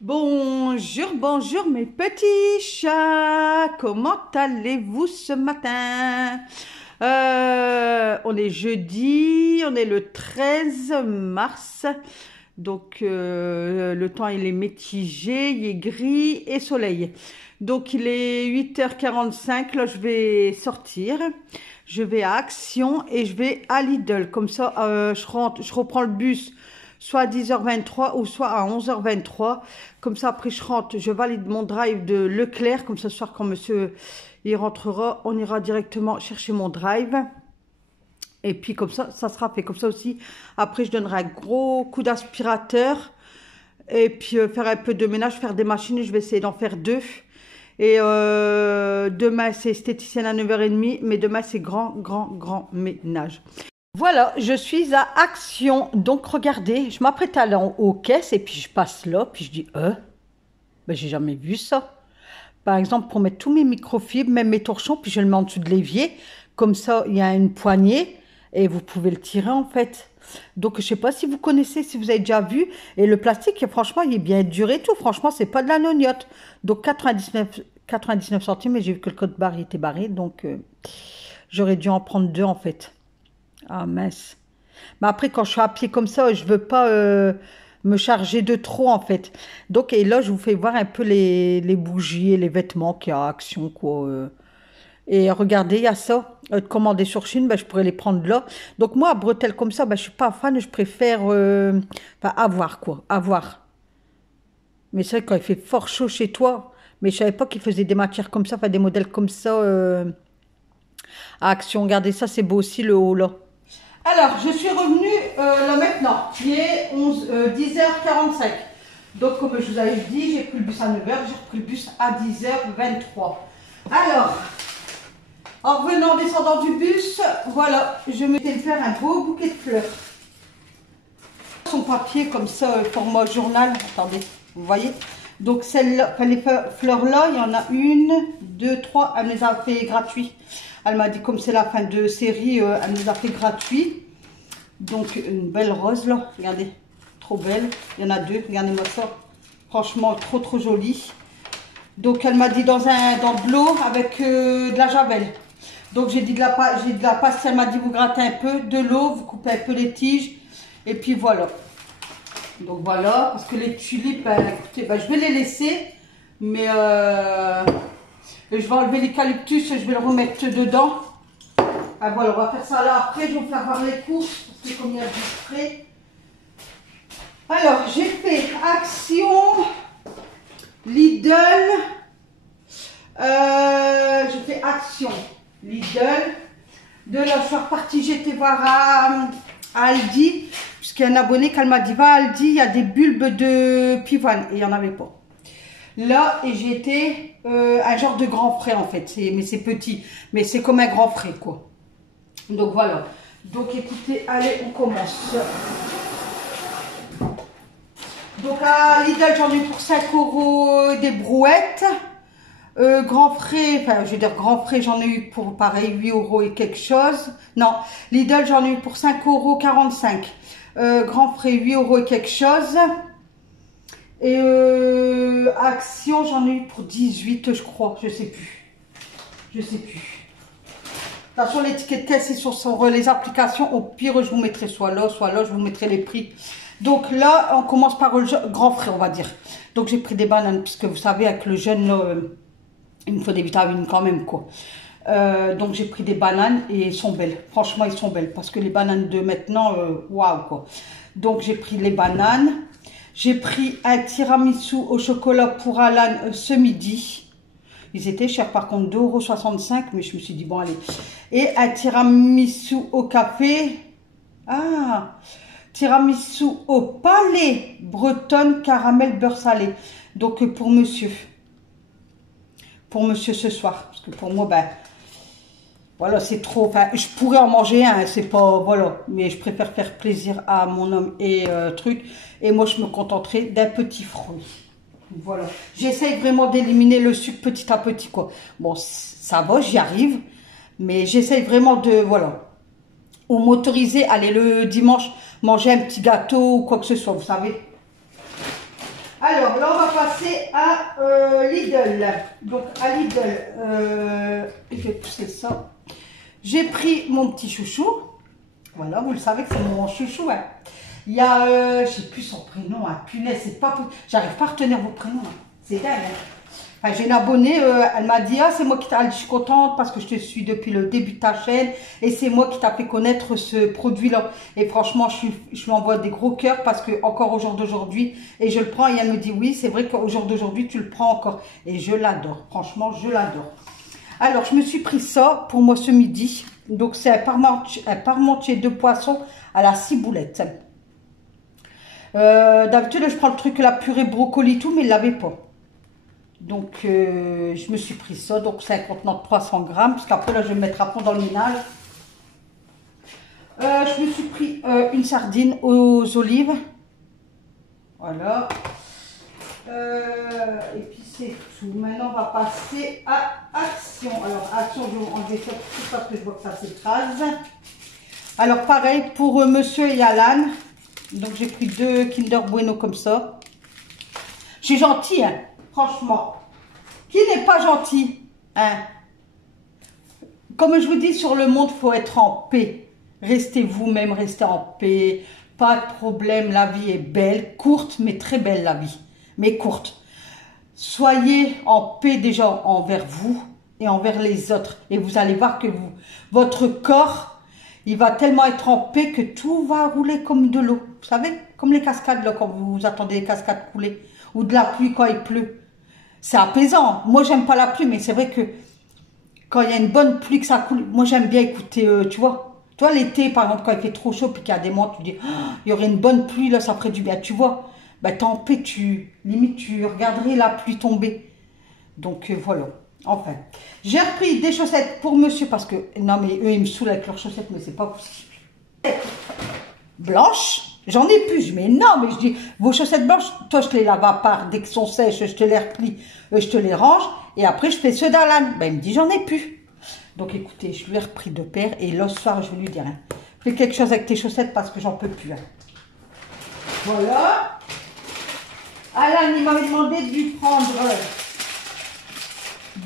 Bonjour, bonjour mes petits chats, comment allez-vous ce matin? On est jeudi, on est le 13 mars, donc le temps il est mitigé, il est gris et soleil. Donc il est 8h45, là je vais sortir, je vais à Action et je vais à Lidl, comme ça je reprends le bus soit à 10h23 ou soit à 11h23. Comme ça, après, je rentre, je valide mon drive de Leclerc. Comme ça, ce soir, quand monsieur il rentrera, on ira directement chercher mon drive. Et puis, comme ça sera fait. Comme ça aussi, après, je donnerai un gros coup d'aspirateur. Et puis, faire un peu de ménage, faire des machines. Je vais essayer d'en faire 2. Et demain, c'est esthéticienne à 9h30. Mais demain, c'est grand ménage. Voilà, je suis à Action. Donc, regardez, je m'apprête à aller aux caisses et puis je passe là, puis je dis, ben, j'ai jamais vu ça. Par exemple, pour mettre tous mes microfibres, même mes torchons, puis je le mets en dessous de l'évier. Comme ça, il y a une poignée et vous pouvez le tirer en fait. Donc, je sais pas si vous connaissez, si vous avez déjà vu. Et le plastique, franchement, il est bien dur et tout. Franchement, c'est pas de la nognotte. Donc, 99 centimes, mais j'ai vu que le code barre était barré. Donc, j'aurais dû en prendre 2 en fait. Ah mince. Mais après, quand je suis à pied comme ça, je veux pas me charger de trop en fait. Donc, et là, je vous fais voir un peu les bougies et les vêtements qu'il y a à Action, quoi. Et regardez, il y a ça. Commander sur Chine, ben, je pourrais les prendre là. Donc, moi, à bretelles comme ça, ben, je suis pas fan. Je préfère enfin, avoir, quoi. Avoir. Mais c'est vrai, quand il fait fort chaud chez toi, mais je savais pas qu'ils faisaient des matières comme ça, enfin, des modèles comme ça à Action. Regardez ça, c'est beau aussi, le haut là. Alors, je suis revenue là maintenant, qui est 10h45. Donc, comme je vous avais dit, j'ai pris le bus à 9h, j'ai repris le bus à 10h23. Alors, en revenant, en descendant du bus, voilà, je m'étais faire un beau bouquet de fleurs. Son papier comme ça, format journal, attendez, vous voyez. Donc, celle-là, enfin, les fleurs-là, il y en a 1, 2, 3, elle me les a fait gratuit. Elle m'a dit, comme c'est la fin de série, elle nous a fait gratuit. Donc, une belle rose, là. Regardez, trop belle. Il y en a 2, regardez-moi ça. Franchement, trop joli. Donc, elle m'a dit dans de l'eau avec de la javel. Donc, j'ai de la pastille. Elle m'a dit, vous grattez un peu de l'eau, vous coupez un peu les tiges. Et puis, voilà. Donc, voilà. Parce que les tulipes, ben, écoutez, ben, je vais les laisser. Mais je vais enlever l'eucalyptus, je vais le remettre dedans. Ah, voilà, on va faire ça là après. Je vais vous faire voir les courses parce que comme il y a du frais. Alors, j'ai fait Action, Lidl. J'ai fait Action, Lidl. De là, je suis repartie, j'étais voir à Aldi. Puisqu'il y a un abonné qui m'a dit, va à Aldi, il y a des bulbes de pivoine. Et il n'y en avait pas. Là, et j'ai été un genre de grand frais en fait. Mais c'est petit. Mais c'est comme un grand frais quoi. Donc voilà. Donc écoutez, allez, on commence. Donc à Lidl, j'en ai pour 5 € des brouettes. Grand frais, enfin je veux dire grand frais, j'en ai eu pour pareil 8 € et quelque chose. Non, Lidl, j'en ai eu pour 5,45 €. Grand frais, 8 € et quelque chose. Et Action, j'en ai eu pour 18, je crois, je sais plus. Je sais plus. De toute façon, l'étiquette caisse est sur les applications. Au pire, je vous mettrai soit là, je vous mettrai les prix. Donc là, on commence par le grand frais, on va dire. Donc j'ai pris des bananes, puisque vous savez, avec le jeûne, là, il me faut des vitamines quand même, quoi. Donc j'ai pris des bananes et elles sont belles. Franchement, elles sont belles, parce que les bananes de maintenant, waouh, quoi. Donc j'ai pris les bananes. J'ai pris un tiramisu au chocolat pour Alan ce midi. Ils étaient chers par contre, 2,65 €, mais je me suis dit, bon allez. Et un tiramisu au café. Ah, tiramisu au palais bretonne caramel beurre salé. Donc pour monsieur. Pour monsieur ce soir. Parce que pour moi, ben, voilà, c'est trop. Enfin, je pourrais en manger un, c'est pas, voilà. Mais je préfère faire plaisir à mon homme et truc. Et moi, je me contenterai d'un petit fruit. Voilà. J'essaye vraiment d'éliminer le sucre petit à petit, quoi. Bon, ça va, j'y arrive. Mais j'essaye vraiment de, voilà. Ou m'autoriser, aller le dimanche, manger un petit gâteau ou quoi que ce soit, vous savez. Alors, là, on va passer à Lidl. Donc à Lidl, je vais pousser ça. J'ai pris mon petit chouchou. Voilà, vous le savez que c'est mon chouchou. Hein. Il y a, je sais plus son prénom, hein. Punaise, c'est pas... J'arrive pas à retenir vos prénoms. Hein. C'est dingue. Hein. Enfin, j'ai une abonnée, elle m'a dit, ah, c'est moi qui t'ai... Je suis contente parce que je te suis depuis le début de ta chaîne et c'est moi qui t'a fait connaître ce produit-là. Et franchement, je lui envoie des gros cœurs parce que encore au jour d'aujourd'hui, et je le prends et elle me dit, oui, c'est vrai qu'au jour d'aujourd'hui, tu le prends encore. Et je l'adore, franchement, je l'adore. Alors, je me suis pris ça pour moi ce midi. Donc, c'est un parmentier de poisson à la ciboulette. D'habitude, je prends le truc, la purée brocoli, tout, mais il ne l'avait pas. Donc, je me suis pris ça. Donc, c'est un contenant de 300 grammes. Parce qu'après, là, je vais me mettre à fond dans le ménage. Je me suis pris une sardine aux olives. Voilà. Et puis, c'est tout. Maintenant, on va passer à Action. Alors, Action, je vais enlever ça tout parce que je vois que ça s'écrase. Alors, pareil pour Monsieur et Alan. Donc, j'ai pris 2 Kinder Bueno comme ça. Je suis gentille, hein, franchement. Qui n'est pas gentil, hein? Comme je vous dis, sur le monde, il faut être en paix. Restez vous-même, restez en paix. Pas de problème, la vie est belle, courte, mais très belle la vie. Mais courte. Soyez en paix déjà envers vous et envers les autres. Et vous allez voir que votre corps, il va tellement être en paix que tout va rouler comme de l'eau. Vous savez, comme les cascades, là, quand vous attendez les cascades couler. Ou de la pluie quand il pleut. C'est apaisant. Moi, j'aime pas la pluie, mais c'est vrai que quand il y a une bonne pluie, que ça coule, moi, j'aime bien écouter, tu vois. Toi, l'été, par exemple, quand il fait trop chaud, puis qu'il y a des mois, tu dis, oh, il y aurait une bonne pluie, là, ça ferait du bien. Tu vois, ben, t'es en paix, limite, tu regarderais la pluie tomber. Donc, voilà. Enfin, j'ai repris des chaussettes pour monsieur, parce que, non, mais eux, ils me saoulent avec leurs chaussettes, mais c'est pas possible. Blanches. J'en ai plus, mais non, mais je dis, vos chaussettes blanches, toi je te les lave à part, dès qu'elles sont sèches, je te les replie, je te les range, et après je fais ceux d'Alan. Ben il me dit, j'en ai plus. Donc écoutez, je lui ai repris 2 paires, et là ce soir je vais lui dire, hein, fais quelque chose avec tes chaussettes parce que j'en peux plus. Hein. Voilà. Alan, il m'avait demandé de lui prendre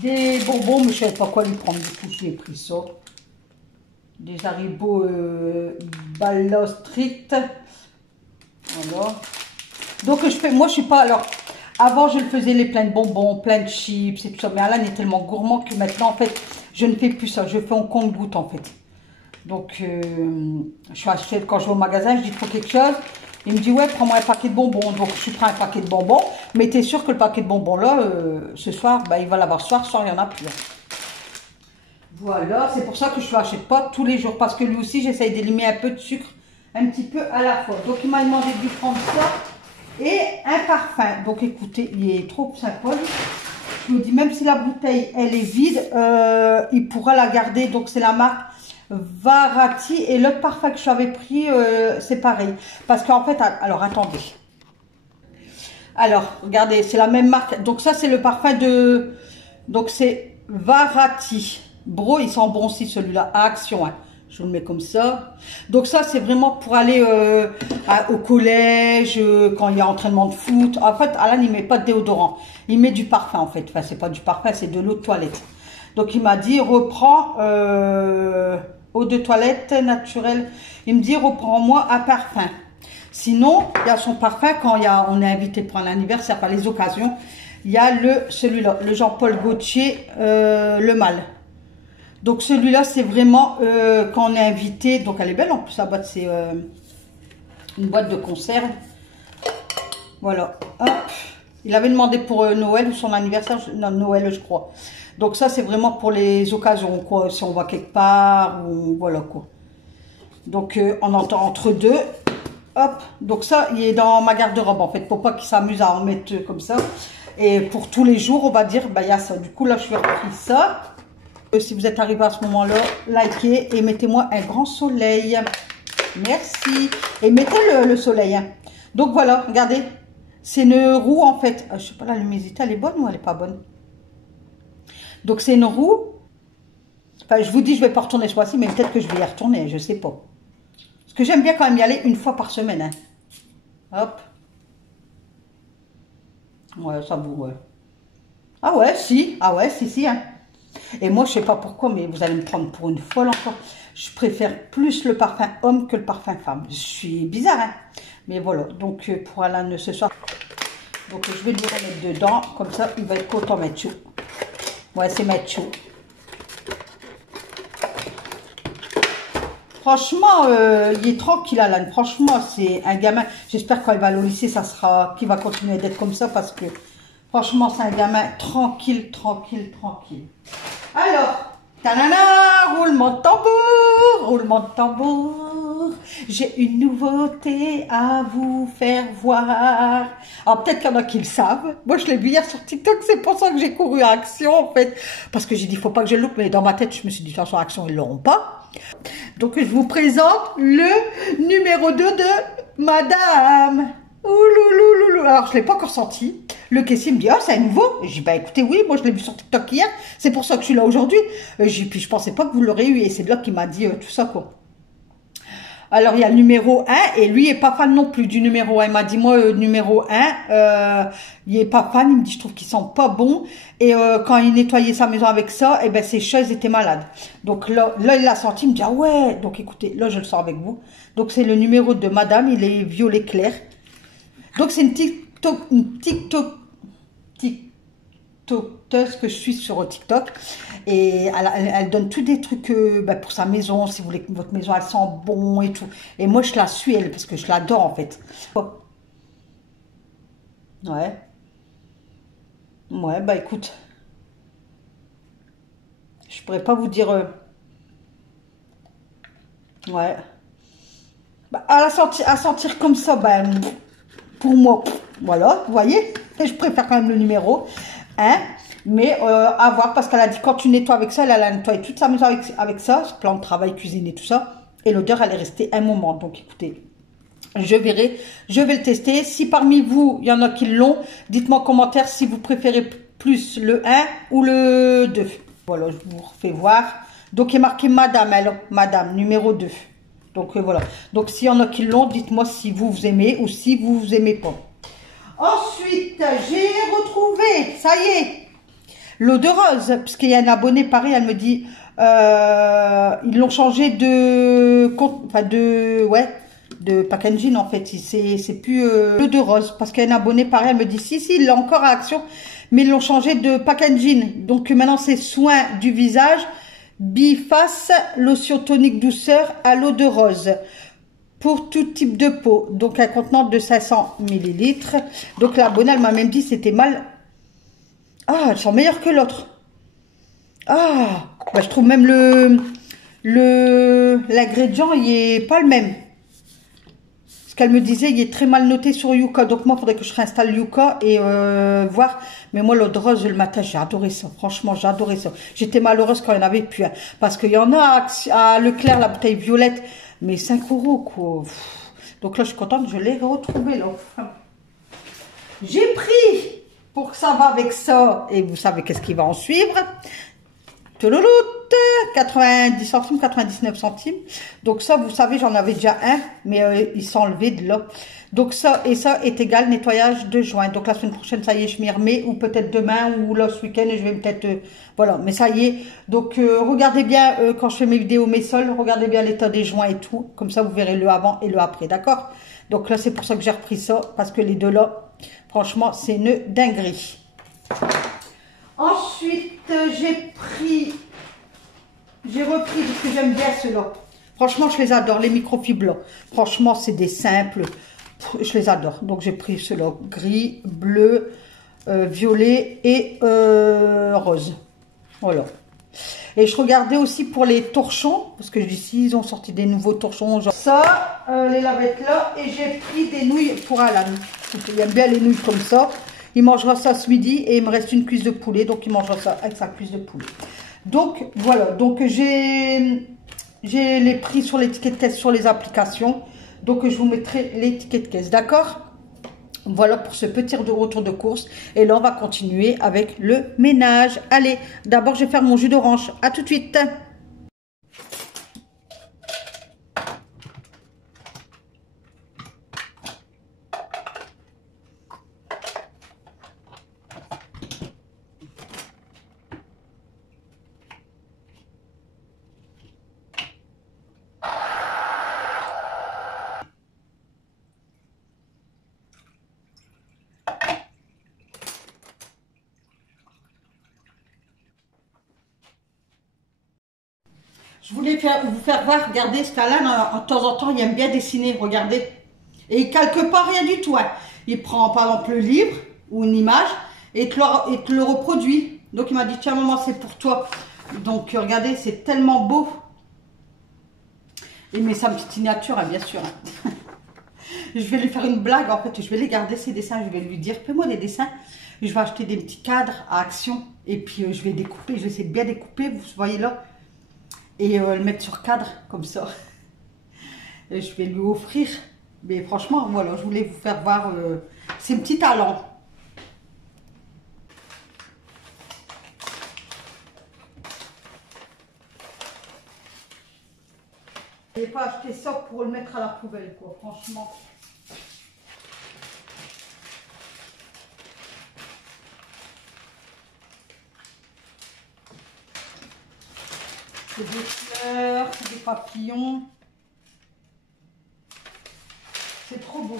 des bonbons, mais je ne savais pas quoi lui prendre, du coup je lui ai pris ça. Des Haribo Balla Strict. Voilà. Donc moi je suis pas, alors avant je le faisais les pleins de bonbons, plein de chips et tout ça, mais Alan est tellement gourmand que maintenant en fait je ne fais plus ça, je fais en compte-gouttes en fait. Donc je suis achetée, quand je vais au magasin, je dis il faut quelque chose, il me dit ouais prends-moi un paquet de bonbons, donc je prends un paquet de bonbons, mais t'es sûr que le paquet de bonbons là, ce soir, bah, il va l'avoir ce soir il y en a plus. Voilà, c'est pour ça que je ne l'achète pas tous les jours, parce que lui aussi j'essaye d'éliminer un peu de sucre, un petit peu à la fois. Donc il m'a demandé de lui prendre ça et un parfum. Donc écoutez, il est trop sympa. Je me dis, même si la bouteille elle est vide, il pourra la garder. Donc c'est la marque Varati. Et l'autre parfum que j'avais pris, c'est pareil. Parce qu'en fait, alors attendez. Alors, regardez, c'est la même marque. Donc ça c'est le parfum de... Donc c'est Varati. Bro, il sent bon aussi celui-là, à Action. Hein. Je le mets comme ça. Donc ça, c'est vraiment pour aller au collège, quand il y a entraînement de foot. En fait, Alan, il met pas de déodorant. Il met du parfum, en fait. Enfin, c'est pas du parfum, c'est de l'eau de toilette. Donc, il m'a dit, reprends eau de toilette naturelle. Il me dit, reprends-moi un parfum. Sinon, il y a son parfum quand on est invité pour un anniversaire, par les occasions. Il y a celui-là, le Jean-Paul Gaultier, le mâle. Donc celui-là, c'est vraiment quand on est invité. Donc elle est belle en plus, la boîte, c'est une boîte de conserve. Voilà. Hop. Il avait demandé pour Noël ou son anniversaire. Non, Noël, je crois. Donc ça, c'est vraiment pour les occasions, quoi. Si on va quelque part, ou voilà, quoi. Donc on entend entre deux. Hop. Donc ça, il est dans ma garde-robe, en fait. Pour pas qu'il s'amuse à en mettre comme ça. Et pour tous les jours, on va dire, bah, il y a ça. Du coup, là, je suis repris ça. Si vous êtes arrivé à ce moment-là, likez et mettez-moi un grand soleil. Merci. Et mettez le soleil. Hein. Donc voilà, regardez. C'est une roue en fait. Je sais pas, la luminosité, elle est bonne ou elle est pas bonne? Donc c'est une roue. Enfin, je vous dis, je vais pas retourner ce mois-ci, mais peut-être que je vais y retourner, je sais pas. Parce que j'aime bien quand même y aller une fois par semaine. Hein. Hop. Ouais, ça vous, ouais. Ah ouais, si. Ah ouais, si, si. Hein. Et moi, je sais pas pourquoi, mais vous allez me prendre pour une folle encore. Je préfère plus le parfum homme que le parfum femme. Je suis bizarre, hein. Mais voilà. Donc, pour Alan ce soir. Donc, je vais lui remettre dedans. Comme ça, il va être content, mettre chaud. Ouais, c'est mettre chaud. Franchement, il est tranquille, Alan. Franchement, c'est un gamin. J'espère quand il va aller au lycée, ça sera, qu'il va continuer d'être comme ça parce que, franchement, c'est un gamin tranquille, tranquille, tranquille. Alors, tanana, roulement de tambour, roulement de tambour. J'ai une nouveauté à vous faire voir. Alors, peut-être qu'il y en a qui le savent. Moi, je l'ai vu hier sur TikTok. C'est pour ça que j'ai couru à Action, en fait. Parce que j'ai dit, il faut pas que je le loupe. Mais dans ma tête, je me suis dit, de toute façon, Action, ils l'auront pas. Donc, je vous présente le numéro 2 de Madame. Ouloulouloulou. Alors, je ne l'ai pas encore senti. Le caissier me dit, ah, c'est un nouveau. J'ai dit, bah écoutez, oui, moi je l'ai vu sur TikTok hier. C'est pour ça que je suis là aujourd'hui. Puis je pensais pas que vous l'aurez eu. Et c'est là qu'il m'a dit tout ça, quoi. Alors, il y a le numéro 1 et lui, il n'est pas fan non plus du numéro 1. Il m'a dit, moi, numéro 1, il n'est pas fan. Il me dit, je trouve qu'il sent pas bon. Et quand il nettoyait sa maison avec ça, eh ben, ses chaises étaient malades. Donc là il l'a senti. Il me dit, ah ouais. Donc écoutez, là, je le sors avec vous. Donc, c'est le numéro de Madame. Il est violet clair. Donc, c'est une TikTokteuse que je suis sur TikTok. Et elle donne tous des trucs pour sa maison, si vous voulez que votre maison, elle sent bon et tout. Et moi, je la suis, elle, parce que je l'adore, en fait. Ouais. Ouais, bah écoute. Je pourrais pas vous dire... ouais. Bah, à sentir comme ça, bah, pour moi, voilà, vous voyez. Je préfère quand même le numéro 1. Mais à voir, parce qu'elle a dit quand tu nettoies avec ça, elle a nettoyé toute sa maison avec ça, plan de travail, cuisine et tout ça. Et l'odeur, elle est restée un moment. Donc écoutez, je verrai, je vais le tester. Si parmi vous, il y en a qui l'ont, dites-moi en commentaire si vous préférez plus le 1 ou le 2. Voilà, je vous refais voir. Donc il est marqué Madame, alors, Madame, numéro 2. Donc voilà. Donc s'il y en a qui l'ont, dites-moi si vous aimez ou si vous aimez pas. Ensuite, j'ai retrouvé, ça y est, l'eau de rose, parce qu'il y a un abonné, pareil, elle me dit, ils l'ont changé de packaging en fait, c'est plus l'eau de rose, parce qu'il y a un abonné, pareil, elle me dit, si, il l'a encore à Action, mais ils l'ont changé de packaging, donc maintenant c'est soin du visage, biface, lotion tonique douceur à l'eau de rose. Pour tout type de peau, donc un contenant de 500 ml. Donc l'abonné, elle m'a même dit c'était mal. Ah, elles sont meilleures que l'autre. Ah, bah, je trouve même l'ingrédient, il est pas le même. Ce qu'elle me disait, il est très mal noté sur Yuka. Donc moi, il faudrait que je réinstalle Yuka et voir. Mais moi, l'eau de rose, le matin, j'ai adoré ça. Franchement, j'ai adoré ça. J'étais malheureuse quand il n'y en avait plus. Hein, parce qu'il y en a à Leclerc, la bouteille violette. Mais 5 € quoi. Donc là, je suis contente, je l'ai retrouvé l'offre. J'ai pris, pour que ça va avec ça, et vous savez qu'est-ce qui va en suivre. Toulouloute, 90 centimes, 99 centimes. Donc ça, vous savez, j'en avais déjà un, mais il s'est enlevé de là. Donc ça et ça est égal nettoyage de joint. Donc la semaine prochaine, ça y est, je m'y remets, ou peut-être demain, ou là ce week-end, je vais peut-être... voilà, mais ça y est. Donc regardez bien, quand je fais mes vidéos, mes sols, regardez bien l'état des joints et tout. Comme ça, vous verrez le avant et le après, d'accord? Donc là, c'est pour ça que j'ai repris ça, parce que les deux là, franchement, c'est une dinguerie. Ensuite, j'ai repris, parce que j'aime bien ceux-là. Franchement, je les adore, les microfibres. Franchement, c'est des simples. Je les adore. Donc, j'ai pris ceux-là. Gris, bleu, violet et rose. Voilà. Et je regardais aussi pour les torchons. Parce que d'ici, ils ont sorti des nouveaux torchons. Genre ça, les lavettes là. Et j'ai pris des nouilles pour Alan. Il aime bien les nouilles comme ça. Il mangera ça ce midi. Et il me reste une cuisse de poulet. Donc, il mangera ça avec sa cuisse de poulet. Donc, voilà. Donc, j'ai les prix sur l'étiquette caisse sur les applications. Donc, je vous mettrai l'étiquette caisse. D'accord? Voilà pour ce petit retour de course. Et là, on va continuer avec le ménage. Allez, d'abord, je vais faire mon jus d'orange. À tout de suite. Je voulais vous faire voir, regardez, ce Alain, de temps en temps, il aime bien dessiner, regardez. Et il calque pas rien du tout. Hein. Il prend par exemple le livre ou une image et il te le reproduit. Donc il m'a dit, tiens maman, c'est pour toi. Donc regardez, c'est tellement beau. Il met sa petite signature, hein, bien sûr. Hein. Je vais lui faire une blague, en fait, je vais les garder ces dessins, je vais lui dire, fais-moi des dessins. Je vais acheter des petits cadres à Action et puis je vais découper, je vais essayer de bien découper, vous voyez là. Et le mettre sur cadre, comme ça. Et je vais lui offrir. Mais franchement, voilà, je voulais vous faire voir ses petits talents. Je n'ai pas acheté ça pour le mettre à la poubelle, quoi, franchement. C'est des fleurs, c'est des papillons. C'est trop beau.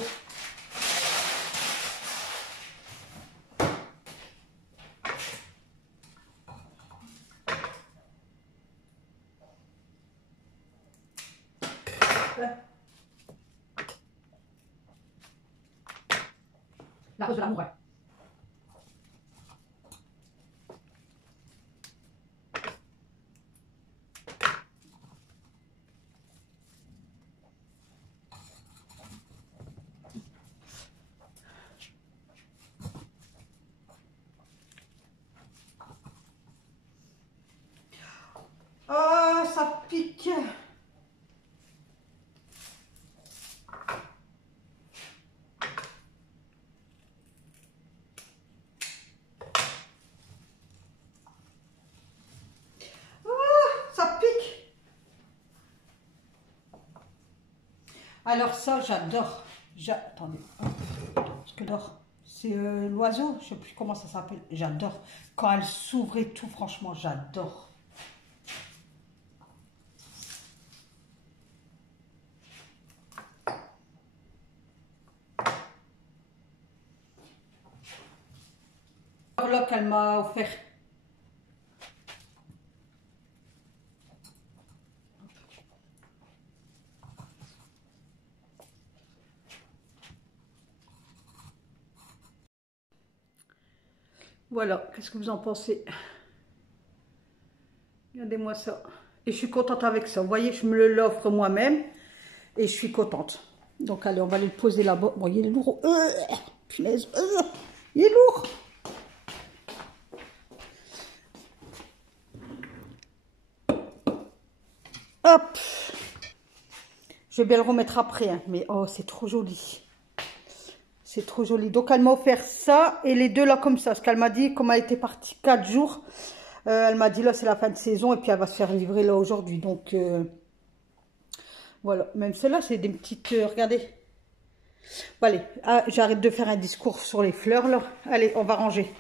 La rose de l'amour. Oh, ça pique. Ça pique. Alors ça, j'adore. Attendez. Parce que l'or, c'est l'oiseau. Je ne sais plus comment ça s'appelle. J'adore. Quand elle s'ouvre et tout, franchement, j'adore. Là qu'elle m'a offert. Voilà, qu'est-ce que vous en pensez? Regardez-moi ça. Et je suis contente avec ça. Vous voyez, je me l'offre moi-même et je suis contente. Donc allez, on va le poser là-bas. Bon, il est lourd. Punaise. Il est lourd. Hop. Je vais bien le remettre après, hein, mais oh, c'est trop joli. C'est trop joli. Donc, elle m'a offert ça et les deux là comme ça. Parce qu'elle m'a dit, comme elle était partie 4 jours, elle m'a dit là, c'est la fin de saison et puis elle va se faire livrer là aujourd'hui. Donc, voilà. Même celle-là, c'est des petites... regardez. Bon, allez, j'arrête de faire un discours sur les fleurs là. Allez, on va ranger.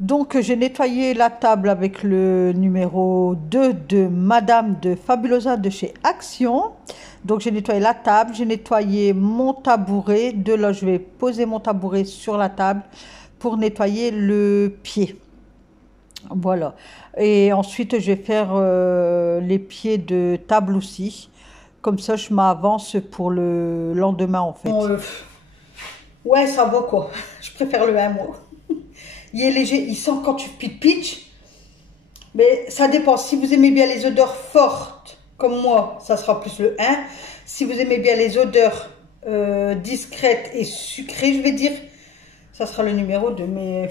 Donc j'ai nettoyé la table avec le numéro 2 de Madame de Fabulosa de chez Action. Donc j'ai nettoyé la table, j'ai nettoyé mon tabouret. De là je vais poser mon tabouret sur la table pour nettoyer le pied. Voilà. Et ensuite je vais faire les pieds de table aussi. Comme ça je m'avance pour le lendemain en fait. Ouais, ça va quoi. Je préfère le 1 moi. Il est léger, il sent quand tu pitch. Mais ça dépend. Si vous aimez bien les odeurs fortes, comme moi, ça sera plus le 1. Si vous aimez bien les odeurs discrètes et sucrées, je vais dire, ça sera le numéro 2. Mais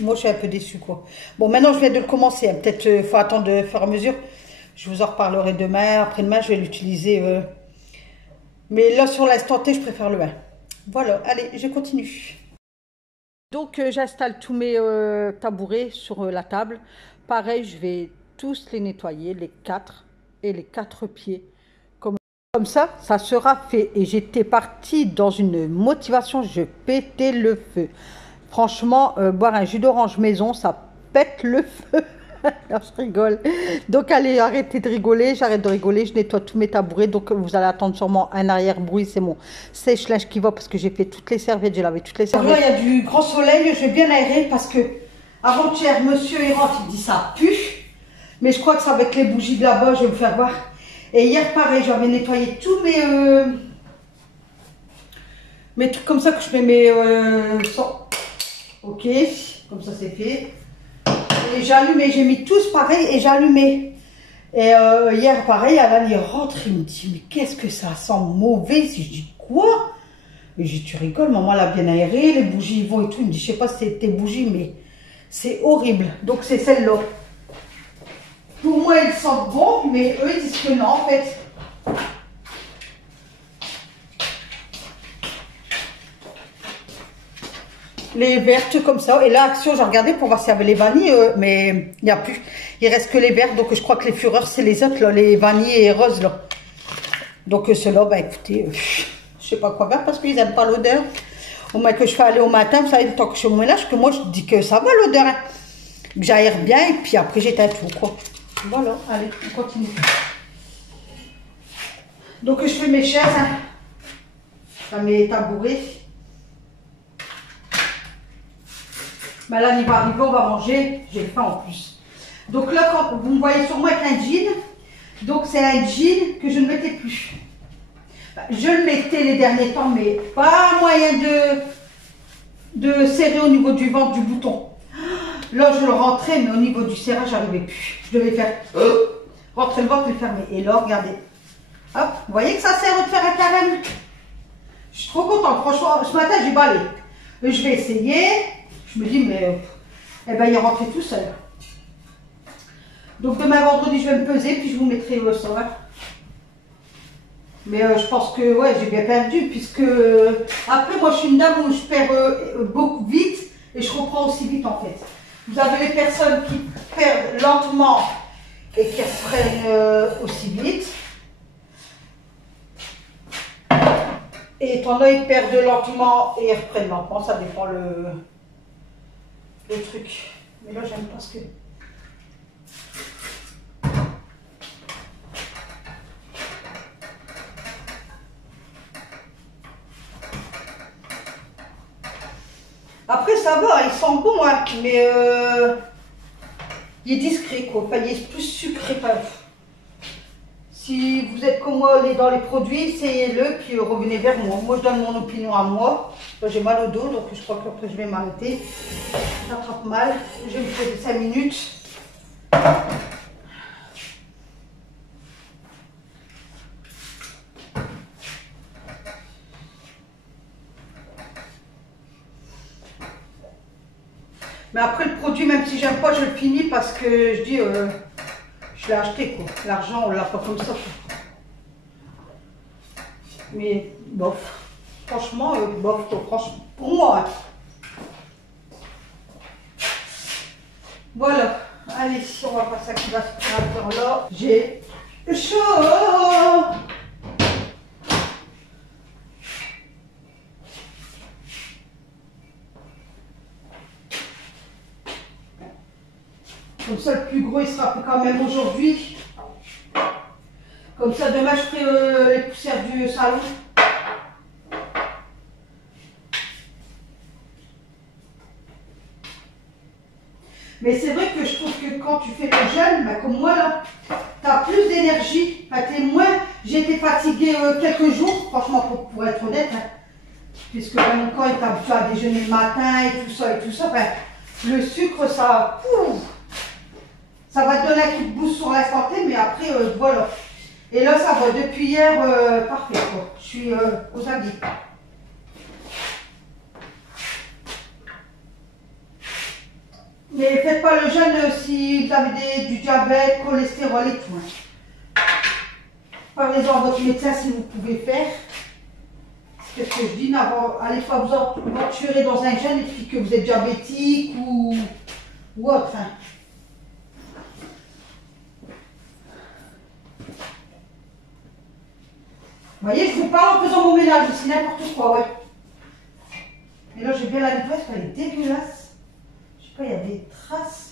moi, je suis un peu déçue quoi. Bon, maintenant, je viens de le commencer. Hein. Peut-être faut attendre de faire à mesure. Je vous en reparlerai demain. Après-demain, je vais l'utiliser. Mais là, sur l'instant T, je préfère le 1. Voilà, allez, je continue. Donc, j'installe tous mes tabourets sur la table. Pareil, je vais tous les nettoyer, les 4 et les 4 pieds. Comme ça, ça sera fait. Et j'étais partie dans une motivation, je pétais le feu. Franchement, boire un jus d'orange maison, ça pète le feu. Non, je rigole. Donc, allez, arrêtez de rigoler. J'arrête de rigoler. Je nettoie tous mes tabourets. Donc, vous allez attendre sûrement un arrière-bruit. C'est mon sèche-linge qui va parce que j'ai fait toutes les serviettes. J'ai lavé toutes les serviettes. Là, il y a du grand soleil. Je vais bien aérer parce que avant-hier, monsieur il rentre, il dit ça pue. Mais je crois que c'est avec les bougies de là-bas. Je vais me faire voir. Et hier, pareil, j'avais nettoyé tous mes trucs comme ça que je mets mes... Ok, comme ça, c'est fait. Et j'ai allumé, j'ai mis tous pareil et j'ai allumé. Et hier, pareil, Alan il rentre, il me dit, mais qu'est-ce que ça sent mauvais? Si je dis, quoi? Et j'ai dit, tu rigoles, maman l'a bien aéré, les bougies vont et tout. Il me dit, je sais pas si c'est tes bougies, mais c'est horrible. Donc c'est celle-là. Pour moi, ils sentent bon, mais eux, ils disent que non, en fait. Les vertes comme ça. Et là, Action, j'ai regardé pour voir s'il y avait les vanilles, mais il n'y a plus. Il reste que les vertes. Donc, je crois que les fureurs, c'est les autres, là, les vanilles et roses, là. Donc, ceux-là, bah écoutez, je sais pas quoi faire parce qu'ils n'aiment pas l'odeur. Au moins que je fais aller au matin, vous savez, le temps que je suis au ménage, que moi, je dis que ça va l'odeur. Hein. Que j'aère bien et puis après, j'éteins tout, quoi. Voilà, allez, on continue. Donc, je fais mes chaises, hein. Enfin, mes tabourets. Ben là, il va arriver, on va manger. J'ai faim en plus. Donc là, quand vous me voyez sur moi avec un jean, donc c'est un jean que je ne mettais plus. Je le mettais les derniers temps, mais pas moyen de serrer au niveau du ventre, du bouton. Là, je le rentrais, mais au niveau du serrage, j'arrivais plus. Je devais faire rentrer le ventre et le fermer. Et là, regardez. Hop, vous voyez que ça sert de faire un carême. Je suis trop contente. Franchement, ce matin, j'ai balayé. Je vais essayer. Je me dis, mais eh ben, il est rentré tout seul. Donc, demain vendredi, je vais me peser, puis je vous mettrai ça. Hein. Mais je pense que ouais, j'ai bien perdu, puisque après, moi, je suis une dame où je perds beaucoup vite et je reprends aussi vite, en fait. Vous avez les personnes qui perdent lentement et qui reprennent aussi vite. Et t'en as, ils perdent lentement et ils reprennent lentement. Ça dépend le truc. Mais là, j'aime pas ce que... Après, ça va, il sent bon, hein, mais il est discret, quoi. Enfin, il est plus sucré. Enfin, si vous êtes comme moi dans les produits, essayez-le, puis revenez vers moi. Moi, je donne mon opinion à moi. J'ai mal au dos, donc je crois qu'après, je vais m'arrêter. J'attrape mal. Je vais me poser 5 minutes. Mais après, le produit, même si j'aime pas, je le finis parce que je dis, je l'ai acheté, quoi. L'argent, on l'a pas comme ça. Mais bof. Franchement, bof, quoi. Franchement, pour moi. Voilà. Allez, si on va passer à l'aspirateur là. J'ai chaud. Comme ça, le plus gros, il sera fait quand même aujourd'hui. Comme ça, demain, je ferai les poussières du salon. Mais c'est vrai que je trouve que quand tu fais le jeûne, bah, comme moi là, tu as plus d'énergie. Enfin, t'es moins. J'ai été fatiguée quelques jours, franchement, pour être honnête. Hein, puisque mon corps est habitué à déjeuner le matin et tout ça et tout ça. Enfin, le sucre, ça va te donner un coup de boost sur l'instant T, mais après, voilà. Et là, ça va. Depuis hier, parfait, quoi. Je suis aux aguets. Mais faites pas le jeûne si vous avez du diabète, cholestérol et tout. Hein. Parlez-en à votre médecin si vous pouvez faire. C'est ce que je dis, allez pas vous aventurer dans un jeûne et puis que vous êtes diabétique ou autre. Hein. Vous voyez, je vous parle en faisant mon ménage, c'est n'importe quoi, ouais. Et là, j'ai bien la nettoyer parce qu'elle est dégueulasse. Je sais pas, il y a des traces.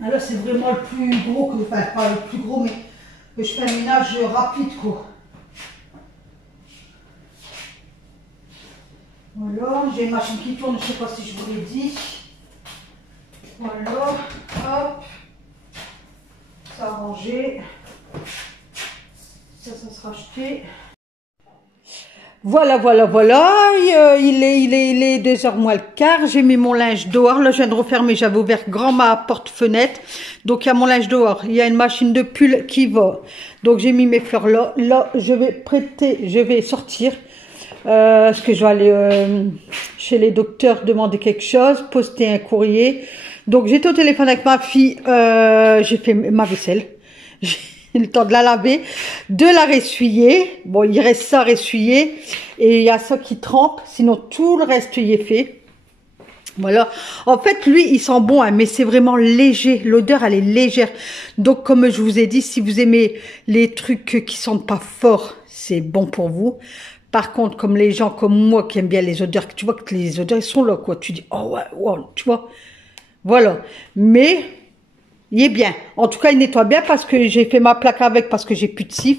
Alors, c'est vraiment le plus gros, enfin, pas le plus gros, mais que je fais un ménage rapide, quoi. Voilà, j'ai une machine qui tourne, je ne sais pas si je vous l'ai dit. Voilà, hop, ça a rangé. Ça sera acheté. Voilà. Il est 2h moins le quart. J'ai mis mon linge dehors. Là, je viens de refermer. J'avais ouvert grand ma porte-fenêtre. Donc, il y a mon linge dehors. Il y a une machine de pull qui va. Donc, j'ai mis mes fleurs là. Là, je vais sortir. Parce que je vais aller chez les docteurs demander quelque chose, poster un courrier. Donc j'étais au téléphone avec ma fille, j'ai fait ma vaisselle, j'ai eu le temps de la laver, de la ressuyer. Bon, il reste ça à ressuyer et il y a ça qui trempe, sinon tout le reste y est fait. Voilà. En fait, lui, il sent bon, hein, mais c'est vraiment léger. L'odeur, elle est légère. Donc, comme je vous ai dit, si vous aimez les trucs qui sentent pas fort, c'est bon pour vous. Par contre, comme les gens comme moi qui aiment bien les odeurs, tu vois que les odeurs, ils sont là, quoi. Tu dis, oh ouais, wow, tu vois. Voilà. Mais, il est bien. En tout cas, il nettoie bien parce que j'ai fait ma plaque avec parce que j'ai plus de cif.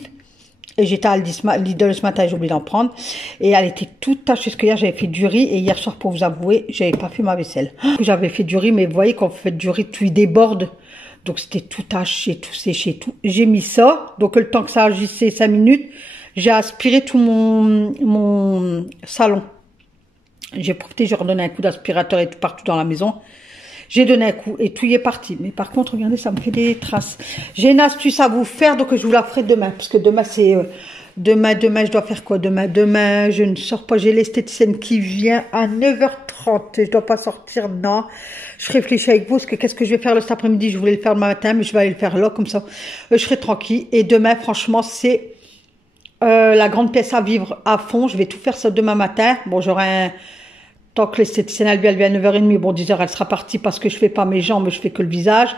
Et j'étais à Lidl ce matin, j'ai oublié d'en prendre. Et elle était toute tachée. Parce que hier, j'avais fait du riz. Et hier soir, pour vous avouer, j'avais pas fait ma vaisselle. J'avais fait du riz, mais vous voyez, quand vous faites du riz, tout il déborde. Donc, c'était tout taché, tout séché, tout. J'ai mis ça. Donc, le temps que ça agissait 5 minutes, j'ai aspiré tout mon salon. J'ai profité, j'ai redonné un coup d'aspirateur et tout partout dans la maison. J'ai donné un coup et tout y est parti. Mais par contre, regardez, ça me fait des traces. J'ai une astuce à vous faire, donc je vous la ferai demain. Parce que demain, c'est... demain, je dois faire quoi demain, je ne sors pas. J'ai l'esthéticienne qui vient à 9h30. Je dois pas sortir, non. Je réfléchis avec vous, parce que qu'est-ce que je vais faire cet après-midi? Je voulais le faire le matin, mais je vais aller le faire là, comme ça. Je serai tranquille. Et demain, franchement, c'est... la grande pièce à vivre à fond. Je vais tout faire ça demain matin. Bon, j'aurai un... Tant que l'esthéticienne, elle vient à 9h30. Bon, 10h, elle sera partie parce que je fais pas mes jambes, je fais que le visage.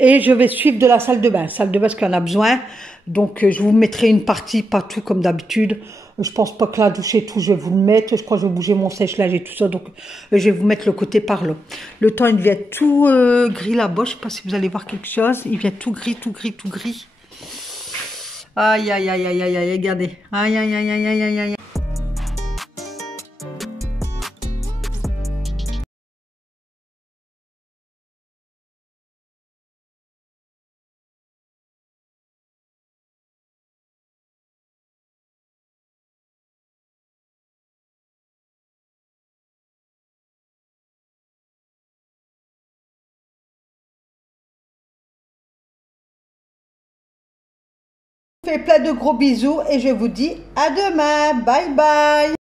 Et je vais suivre de la salle de bain. Salle de bain, parce qu'il y en a besoin. Donc, je vous mettrai une partie, pas tout comme d'habitude. Je pense pas que la douche et tout, je vais vous le mettre. Je crois que je vais bouger mon sèche-linge et tout ça. Donc, je vais vous mettre le côté par là. Le temps, il devient tout gris là-bas. Je sais pas si vous allez voir quelque chose. Il vient tout gris, tout gris, tout gris. Aïe, aïe, aïe, aïe, aïe, aïe, regardez. Aïe, aïe, aïe, aïe, aïe, aïe, aïe. Je vous fais plein de gros bisous et je vous dis à demain. Bye bye.